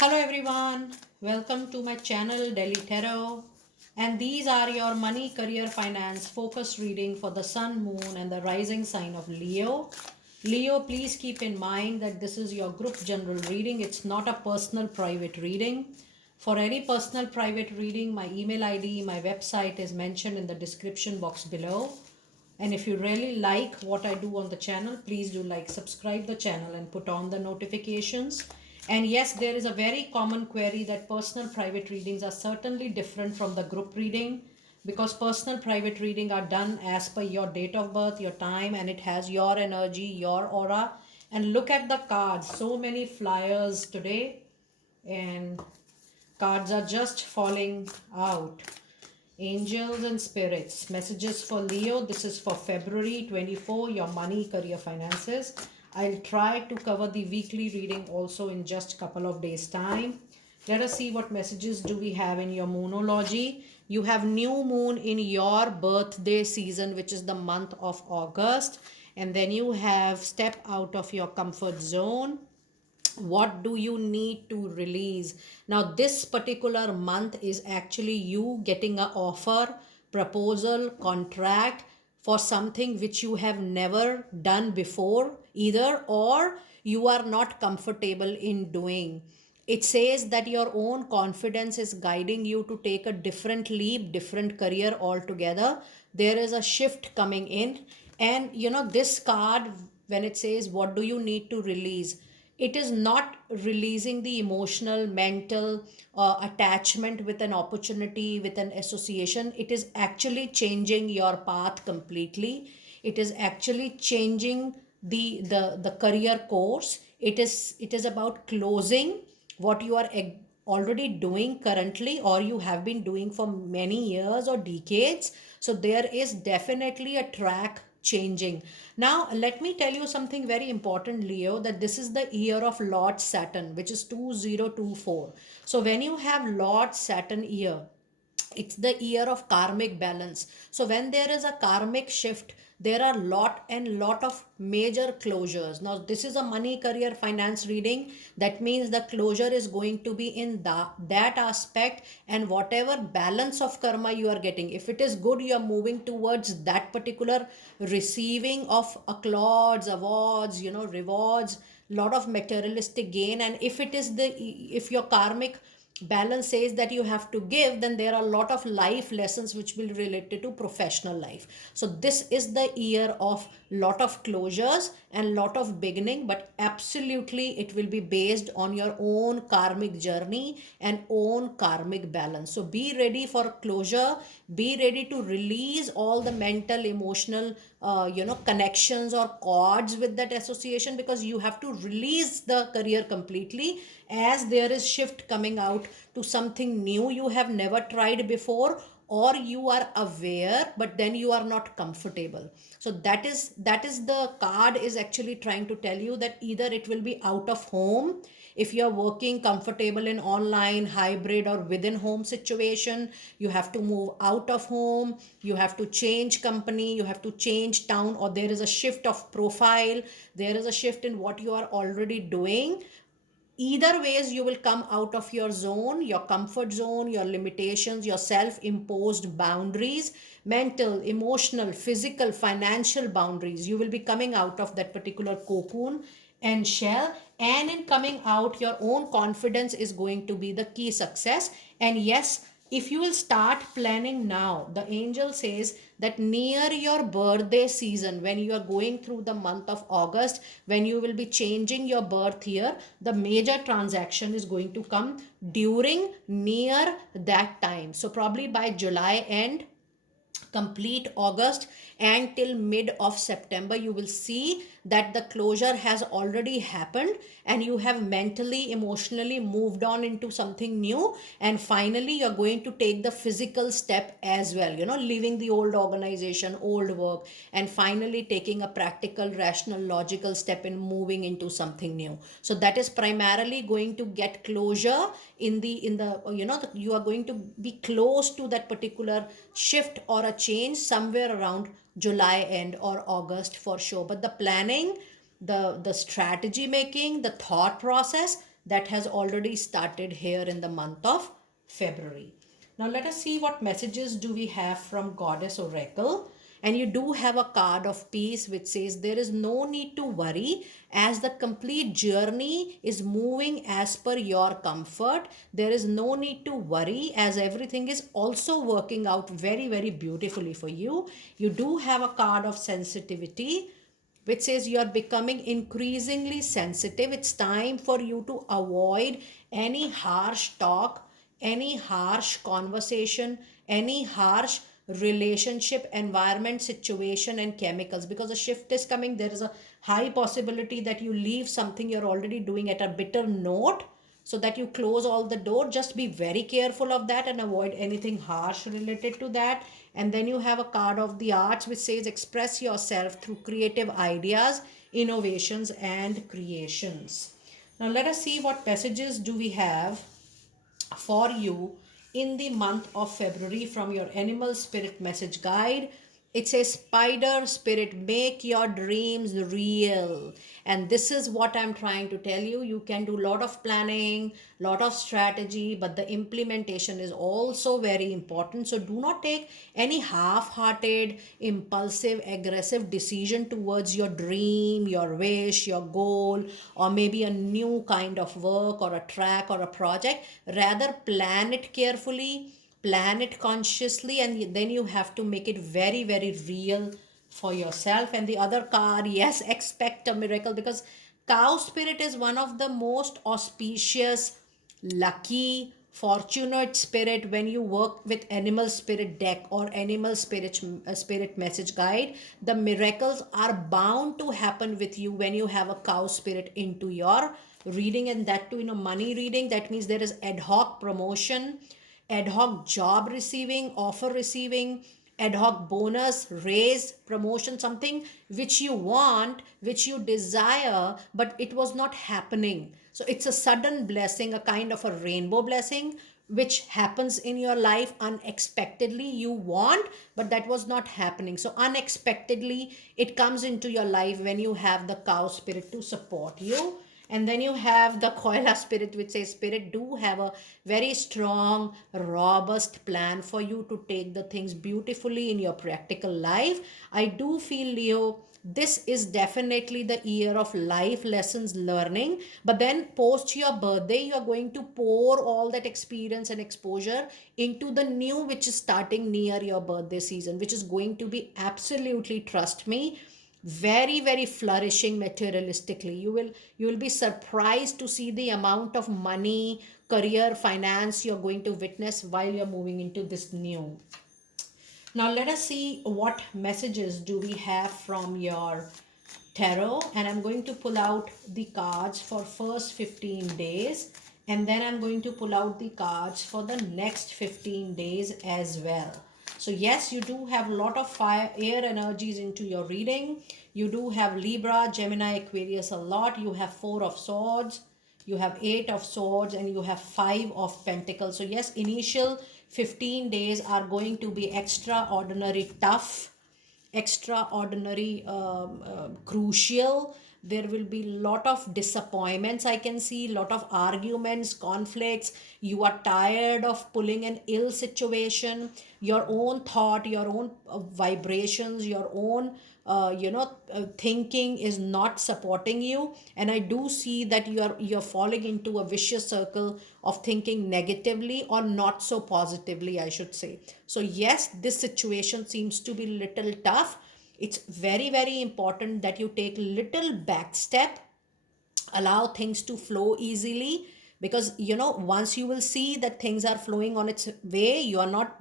Hello everyone, welcome to my channel Delhi Tarot, and these are your money, career, finance focus reading for the sun, moon and the rising sign of Leo. Leo, please keep in mind that this is your group general reading. It's not a personal private reading. For any personal private reading, my email ID, my website is mentioned in the description box below. And if you really like what I do on the channel, please do like, subscribe the channel and put on the notifications. And yes, there is a very common query that personal private readings are certainly different from the group reading, because personal private reading are done as per your date of birth, your time, and it has your energy, your aura. And look at the cards, so many flyers today, and cards are just falling out. Angels and spirits, messages for Leo. This is for February 24, your money, career, finances. I'll try to cover the weekly reading also in just a couple of days time. Let us see what messages do we have in your moonology. You have new moon in your birthday season, which is the month of August, and then you have step out of your comfort zone. What do you need to release? Now this particular month is actually you getting a offer, proposal, contract for something which you have never done before either, or you are not comfortable in doing. It says that your own confidence is guiding you to take a different leap, different career altogether. There is a shift coming in. And this card, when it says what do you need to release, it is not releasing the emotional, mental attachment with an opportunity, with an association. It is actually changing your path completely. It is actually changing the career course. It is about closing what you are already doing currently, or you have been doing for many years or decades. So there is definitely a track changing. Now let me tell you something very important, Leo, that this is the year of Lord Saturn, which is 2024. So when you have Lord Saturn year, it's the year of karmic balance. So when there is a karmic shift, there are lot of major closures. Now this is a money, career, finance reading. That means the closure is going to be in that aspect, and whatever balance of karma you are getting, if it is good, you are moving towards that particular receiving of applauds, awards, rewards, lot of materialistic gain. And if your karmic balance says that you have to give, then there are a lot of life lessons which will relate to professional life. So this is the year of lot of closures and lot of beginning, but absolutely it will be based on your own karmic journey and own karmic balance. So be ready for closure, be ready to release all the mental, emotional connections or cords with that association, because you have to release the career completely, as there is shift coming out to something new you have never tried before, or you are aware but then you are not comfortable. So that is the card is actually trying to tell you that either it will be out of home, if you are working comfortable in online, hybrid or within home situation, you have to move out of home, you have to change company, you have to change town, or there is a shift of profile, there is a shift in what you are already doing. Either ways, you will come out of your zone, your comfort zone, your limitations, your self imposed boundaries, mental, emotional, physical, financial boundaries. You will be coming out of that particular cocoon and shell, and in coming out, your own confidence is going to be the key success. And yes, if you will start planning now, the angel says that near your birthday season, when you are going through the month of August, when you will be changing your birth year, the major transaction is going to come during near that time. So probably by July end, complete August, and till mid of September, you will see that the closure has already happened, and you have mentally, emotionally moved on into something new. And finally, you're going to take the physical step as well, leaving the old organization, old work, and finally taking a practical, rational, logical step in moving into something new. So that is primarily going to get closure in the you are going to be close to that particular shift or a change somewhere around July end or August for sure. But the planning, the strategy making, the thought process, that has already started here in the month of February. Now let us see what messages do we have from Goddess Oracle. And you do have a card of peace which says there is no need to worry as the complete journey is moving as per your comfort. There is no need to worry as everything is also working out very, very beautifully for you. You do have a card of sensitivity which says you are becoming increasingly sensitive. It's time for you to avoid any harsh talk, any harsh conversation, any harsh relationship, environment, situation, and chemicals. Because a shift is coming, there is a high possibility that you leave something you're already doing at a bitter note so that you close all the door. Just be very careful of that and avoid anything harsh related to that. And then you have a card of the arts which says express yourself through creative ideas, innovations, and creations. Now let us see what messages do we have for you in the month of February from your animal spirit message guide. It says, Spider Spirit, make your dreams real. And this is what I'm trying to tell you. You can do a lot of planning, lot of strategy, but the implementation is also very important. So do not take any half-hearted, impulsive, aggressive decision towards your dream, your wish, your goal, or maybe a new kind of work or a track or a project. Rather plan it carefully, plan it consciously, and then you have to make it very, very real for yourself. And the other card, yes, expect a miracle, because cow spirit is one of the most auspicious, lucky, fortunate spirit when you work with animal spirit deck or animal spirit message guide. The miracles are bound to happen with you when you have a cow spirit into your reading, and that too in a money reading. That means there is ad hoc promotion, ad hoc job receiving, offer receiving, ad hoc bonus, raise, promotion, something which you want, which you desire, but it was not happening. So it's a sudden blessing, a kind of a rainbow blessing, which happens in your life unexpectedly. You want, but that was not happening. So unexpectedly, it comes into your life when you have the cow spirit to support you. And then you have the Koila spirit, which says, Spirit, do have a very strong, robust plan for you to take the things beautifully in your practical life. I do feel, Leo, this is definitely the year of life lessons learning. But then, post your birthday, you are going to pour all that experience and exposure into the new, which is starting near your birthday season, which is going to be absolutely, trust me, very, very flourishing materialistically. You will be surprised to see the amount of money, career, finance you're going to witness while you're moving into this new. Now let us see what messages do we have from your tarot. And I'm going to pull out the cards for first 15 days, and then I'm going to pull out the cards for the next 15 days as well. So yes, you do have a lot of fire, air energies into your reading. You do have Libra, Gemini, Aquarius a lot. You have 4 of Swords, you have 8 of Swords, and you have 5 of Pentacles. So yes, initial 15 days are going to be extraordinary tough, extraordinary crucial. There will be lot of disappointments, I can see, lot of arguments, conflicts. You are tired of pulling an ill situation. Your own thought, your own vibrations, your own thinking is not supporting you. And I do see that you're falling into a vicious circle of thinking negatively, or not so positively, I should say. So yes, this situation seems to be little tough. It's very, very important that you take little back step, allow things to flow easily. Because once you will see that things are flowing on its way, you're not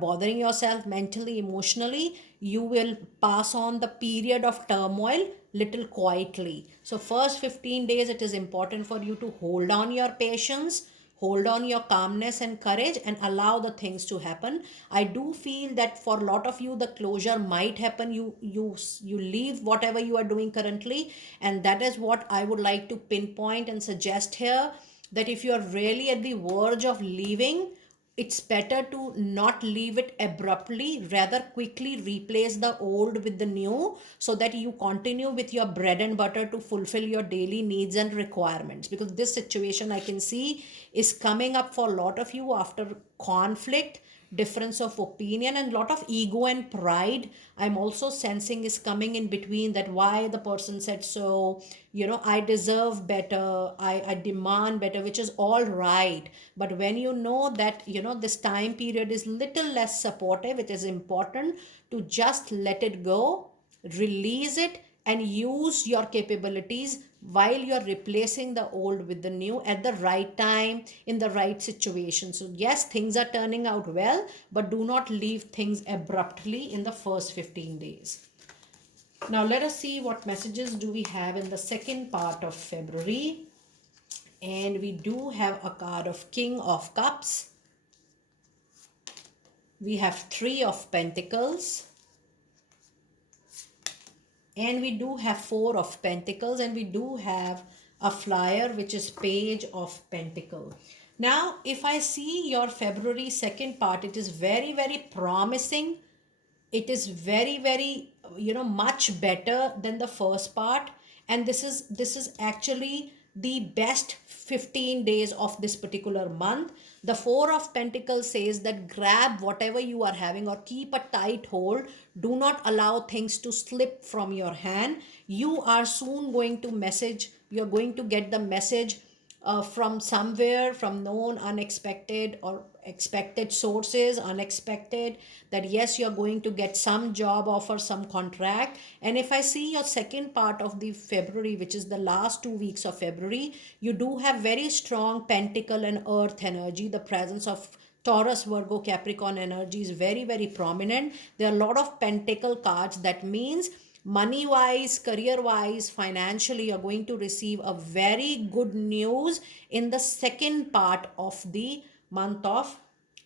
bothering yourself mentally, emotionally, you will pass on the period of turmoil little quietly. So first 15 days, it is important for you to hold on your patience, hold on your calmness and courage, and allow the things to happen. I do feel that for a lot of you, the closure might happen. You leave whatever you are doing currently, and that is what I would like to pinpoint and suggest here, that if you are really at the verge of leaving, it's better to not leave it abruptly, rather quickly replace the old with the new, so that you continue with your bread and butter to fulfill your daily needs and requirements. Because this situation I can see is coming up for a lot of you after conflict, difference of opinion, and lot of ego and pride I'm also sensing is coming in between, that why the person said so, I deserve better, I demand better, which is all right. But when you know that this time period is little less supportive, it is important to just let it go, release it, and use your capabilities while you're replacing the old with the new at the right time, in the right situation. So yes, things are turning out well, but do not leave things abruptly in the first 15 days. Now let us see what messages do we have in the second part of February. And we do have a card of King of Cups. We have Three of Pentacles. And we do have Four of Pentacles, and we do have a flyer which is Page of Pentacle. Now if I see your February second part, it is very, very promising. It is very, very much better than the first part. And this is actually the best 15 days of this particular month. The Four of Pentacles says that grab whatever you are having, or keep a tight hold. Do not allow things to slip from your hand. You are soon going to message, you're going to get the message from somewhere, from known, unexpected, or expected sources, unexpected, that yes, you're going to get some job offer, some contract. And if I see your second part of the February, which is the last 2 weeks of February, you do have very strong pentacle and earth energy. The presence of Taurus, Virgo, Capricorn energy is very, very prominent. There are a lot of pentacle cards. That means money wise, career wise, financially, you're going to receive a very good news in the second part of the month of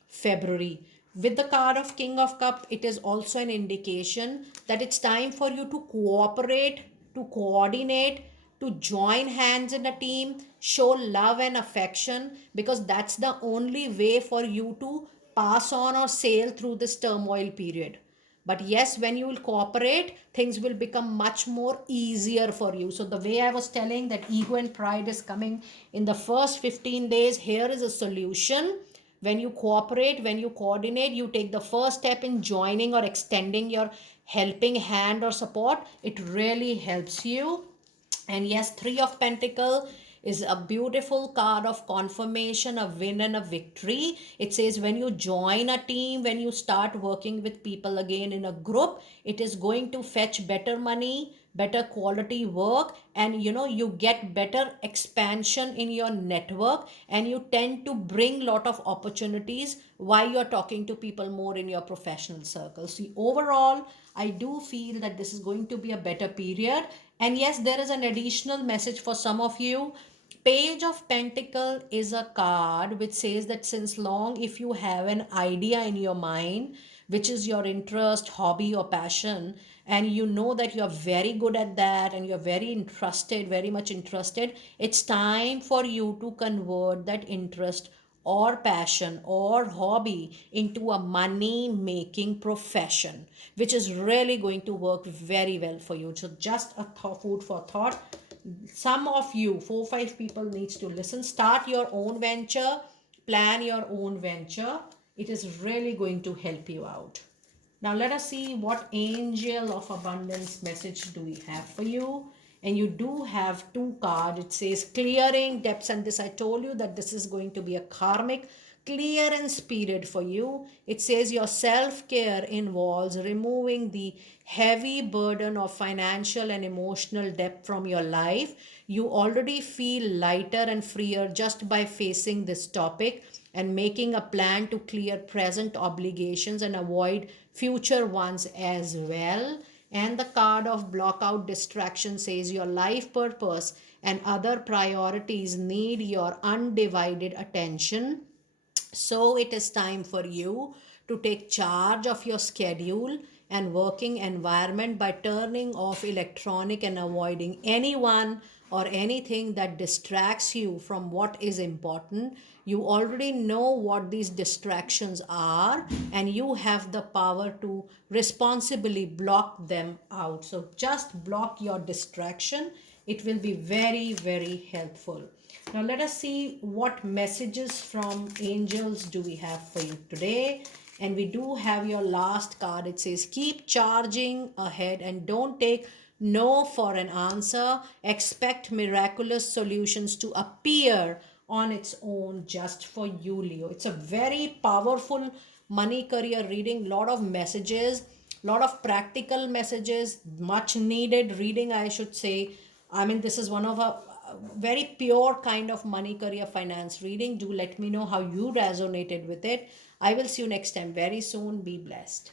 February. With the card of King of Cup, it is also an indication that it's time for you to cooperate, to coordinate, to join hands in a team, show love and affection, because that's the only way for you to pass on or sail through this turmoil period. But yes, when you will cooperate, things will become much more easier for you. So the way I was telling that ego and pride is coming in the first 15 days, here is a solution. When you cooperate, when you coordinate, you take the first step in joining or extending your helping hand or support, it really helps you. And yes, Three of Pentacle is a beautiful card of confirmation, a win and a victory. It says when you join a team, when you start working with people again in a group, it is going to fetch better money, better quality work, and you get better expansion in your network, and you tend to bring lot of opportunities while you're talking to people more in your professional circle. See, overall, I do feel that this is going to be a better period. And yes, there is an additional message for some of you. Page of Pentacle is a card which says that since long, if you have an idea in your mind, which is your interest, hobby, or passion, and you know that you're very good at that and you're very interested, very much interested, it's time for you to convert that interest or passion or hobby into a money making profession, which is really going to work very well for you. So just a food for thought. Some of you, 4 5 people needs to listen. Start your own venture, plan your own venture. It is really going to help you out. Now let us see what angel of abundance message do we have for you. And you do have two cards. It says clearing depths, and this I told you that this is going to be a karmic clearance period for you. It says your self-care involves removing the heavy burden of financial and emotional debt from your life. You already feel lighter and freer just by facing this topic and making a plan to clear present obligations and avoid future ones as well. And the card of block out distraction says your life purpose and other priorities need your undivided attention. So it is time for you to take charge of your schedule and working environment by turning off electronic and avoiding anyone or anything that distracts you from what is important. You already know what these distractions are, and you have the power to responsibly block them out. So just block your distraction. It will be very, very helpful. Now let us see what messages from angels do we have for you today. And we do have your last card. It says, keep charging ahead and don't take no for an answer. Expect miraculous solutions to appear on its own just for you, Leo. It's a very powerful money career reading. Lot of messages, lot of practical messages, much needed reading, I should say. I mean, this is one of a very pure kind of money career finance reading. Do let me know how you resonated with it. I will see you next time very soon. Be blessed.